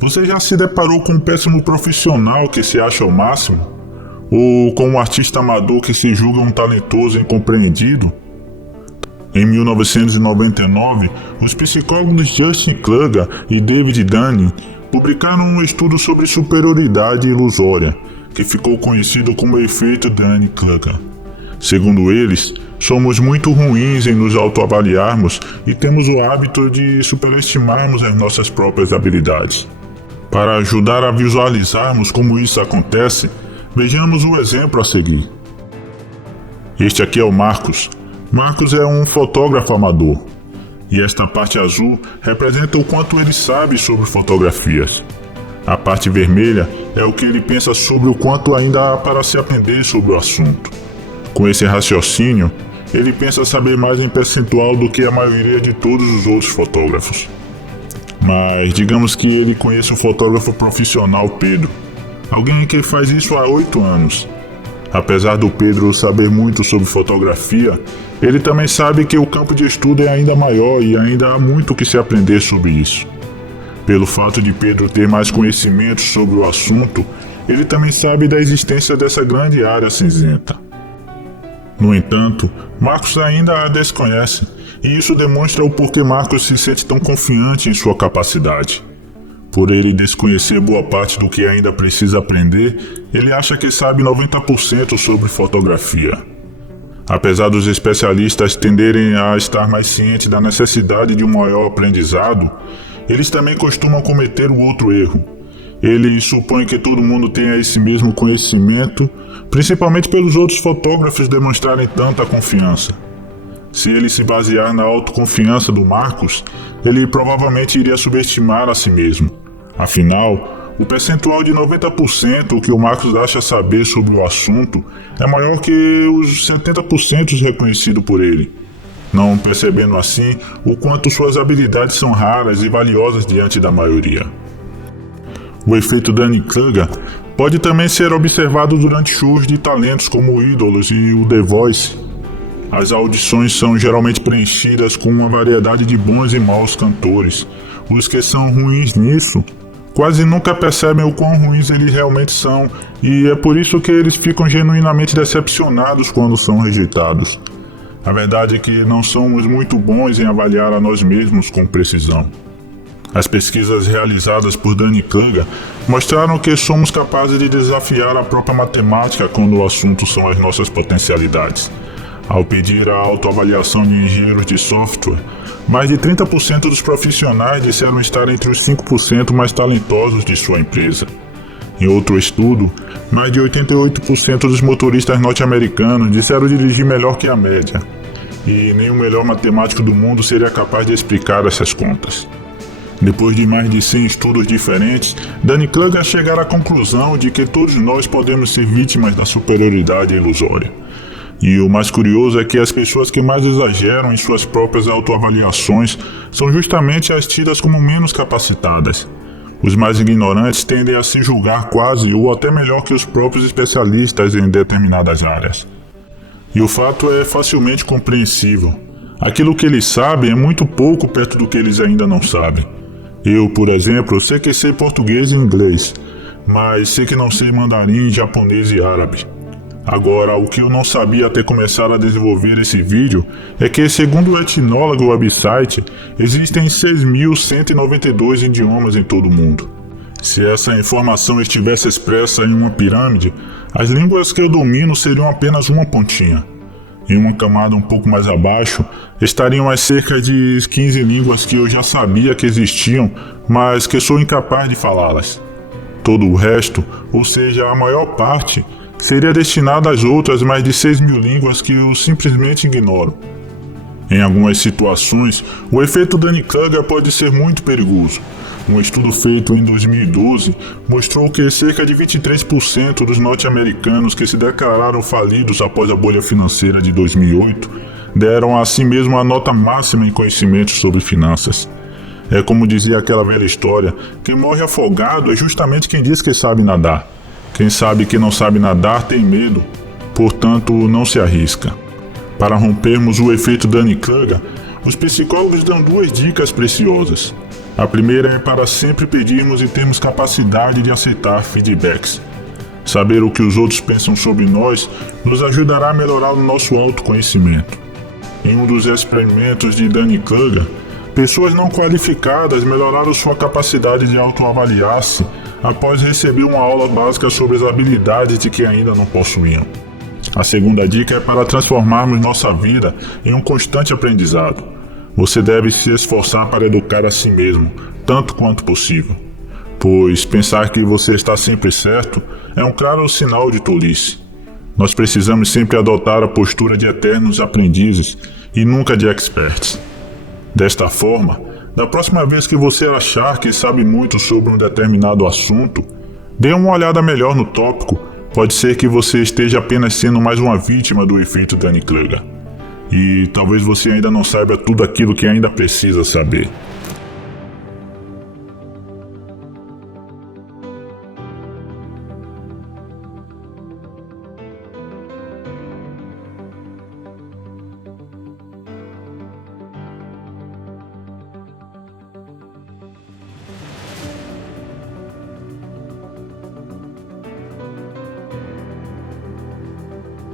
Você já se deparou com um péssimo profissional que se acha o máximo? Ou com um artista amador que se julga um talentoso e incompreendido? Em 1999, os psicólogos Justin Kluger e David Dunning publicaram um estudo sobre superioridade ilusória, que ficou conhecido como efeito Dunning-Kruger. Segundo eles, somos muito ruins em nos autoavaliarmos e temos o hábito de superestimarmos as nossas próprias habilidades. Para ajudar a visualizarmos como isso acontece, vejamos o exemplo a seguir. Este aqui é o Marcos. Marcos é um fotógrafo amador. E esta parte azul representa o quanto ele sabe sobre fotografias. A parte vermelha é o que ele pensa sobre o quanto ainda há para se aprender sobre o assunto. Com esse raciocínio, ele pensa saber mais em percentual do que a maioria de todos os outros fotógrafos. Mas digamos que ele conheça o fotógrafo profissional Pedro, alguém que faz isso há 8 anos. Apesar do Pedro saber muito sobre fotografia, ele também sabe que o campo de estudo é ainda maior e ainda há muito que se aprender sobre isso. Pelo fato de Pedro ter mais conhecimento sobre o assunto, ele também sabe da existência dessa grande área cinzenta. No entanto, Marcos ainda a desconhece, e isso demonstra o porquê Marcos se sente tão confiante em sua capacidade. Por ele desconhecer boa parte do que ainda precisa aprender, ele acha que sabe 90% sobre fotografia. Apesar dos especialistas tenderem a estar mais cientes da necessidade de um maior aprendizado, eles também costumam cometer o outro erro. Eles supõem que todo mundo tenha esse mesmo conhecimento, principalmente pelos outros fotógrafos demonstrarem tanta confiança. Se ele se basear na autoconfiança do Marcos, ele provavelmente iria subestimar a si mesmo. Afinal, o percentual de 90% que o Marcos acha saber sobre o assunto é maior que os 70% reconhecido por ele, não percebendo assim o quanto suas habilidades são raras e valiosas diante da maioria. O efeito Dunning-Kruger pode também ser observado durante shows de talentos como o Ídolos e o The Voice. As audições são geralmente preenchidas com uma variedade de bons e maus cantores. Os que são ruins nisso quase nunca percebem o quão ruins eles realmente são, e é por isso que eles ficam genuinamente decepcionados quando são rejeitados. A verdade é que não somos muito bons em avaliar a nós mesmos com precisão. As pesquisas realizadas por Dunning-Kruger mostraram que somos capazes de desafiar a própria matemática quando o assunto são as nossas potencialidades. Ao pedir a autoavaliação de engenheiros de software, mais de 30% dos profissionais disseram estar entre os 5% mais talentosos de sua empresa. Em outro estudo, mais de 88% dos motoristas norte-americanos disseram dirigir melhor que a média. E nenhum melhor matemático do mundo seria capaz de explicar essas contas. Depois de mais de 100 estudos diferentes, Dunning-Kruger chegara à conclusão de que todos nós podemos ser vítimas da superioridade ilusória. E o mais curioso é que as pessoas que mais exageram em suas próprias autoavaliações são justamente as tidas como menos capacitadas. Os mais ignorantes tendem a se julgar quase ou até melhor que os próprios especialistas em determinadas áreas. E o fato é facilmente compreensível. Aquilo que eles sabem é muito pouco perto do que eles ainda não sabem. Eu, por exemplo, sei que sei português e inglês, mas sei que não sei mandarim, japonês e árabe. Agora, o que eu não sabia até começar a desenvolver esse vídeo é que, segundo o etnólogo website, existem 6.192 idiomas em todo o mundo. Se essa informação estivesse expressa em uma pirâmide, as línguas que eu domino seriam apenas uma pontinha. Em uma camada um pouco mais abaixo, estariam as cerca de 15 línguas que eu já sabia que existiam, mas que sou incapaz de falá-las. Todo o resto, ou seja, a maior parte, seria destinado às outras mais de 6.000 línguas que eu simplesmente ignoro. Em algumas situações, o efeito Dunning-Kruger pode ser muito perigoso. Um estudo feito em 2012 mostrou que cerca de 23% dos norte-americanos que se declararam falidos após a bolha financeira de 2008 deram a si mesmo a nota máxima em conhecimentos sobre finanças. É como dizia aquela velha história, quem morre afogado é justamente quem diz que sabe nadar. Quem sabe que não sabe nadar tem medo, portanto não se arrisca. Para rompermos o efeito Dunning-Kruger, os psicólogos dão 2 dicas preciosas. A primeira é para sempre pedirmos e termos capacidade de aceitar feedbacks. Saber o que os outros pensam sobre nós nos ajudará a melhorar o nosso autoconhecimento. Em um dos experimentos de Dunning-Kruger, pessoas não qualificadas melhoraram sua capacidade de autoavaliar-se após receber uma aula básica sobre as habilidades de que ainda não possuíam. A segunda dica é para transformarmos nossa vida em um constante aprendizado. Você deve se esforçar para educar a si mesmo, tanto quanto possível, pois pensar que você está sempre certo é um claro sinal de tolice. Nós precisamos sempre adotar a postura de eternos aprendizes e nunca de experts. Desta forma, da próxima vez que você achar que sabe muito sobre um determinado assunto, dê uma olhada melhor no tópico. Pode ser que você esteja apenas sendo mais uma vítima do efeito Dunning-Kruger. E talvez você ainda não saiba tudo aquilo que ainda precisa saber.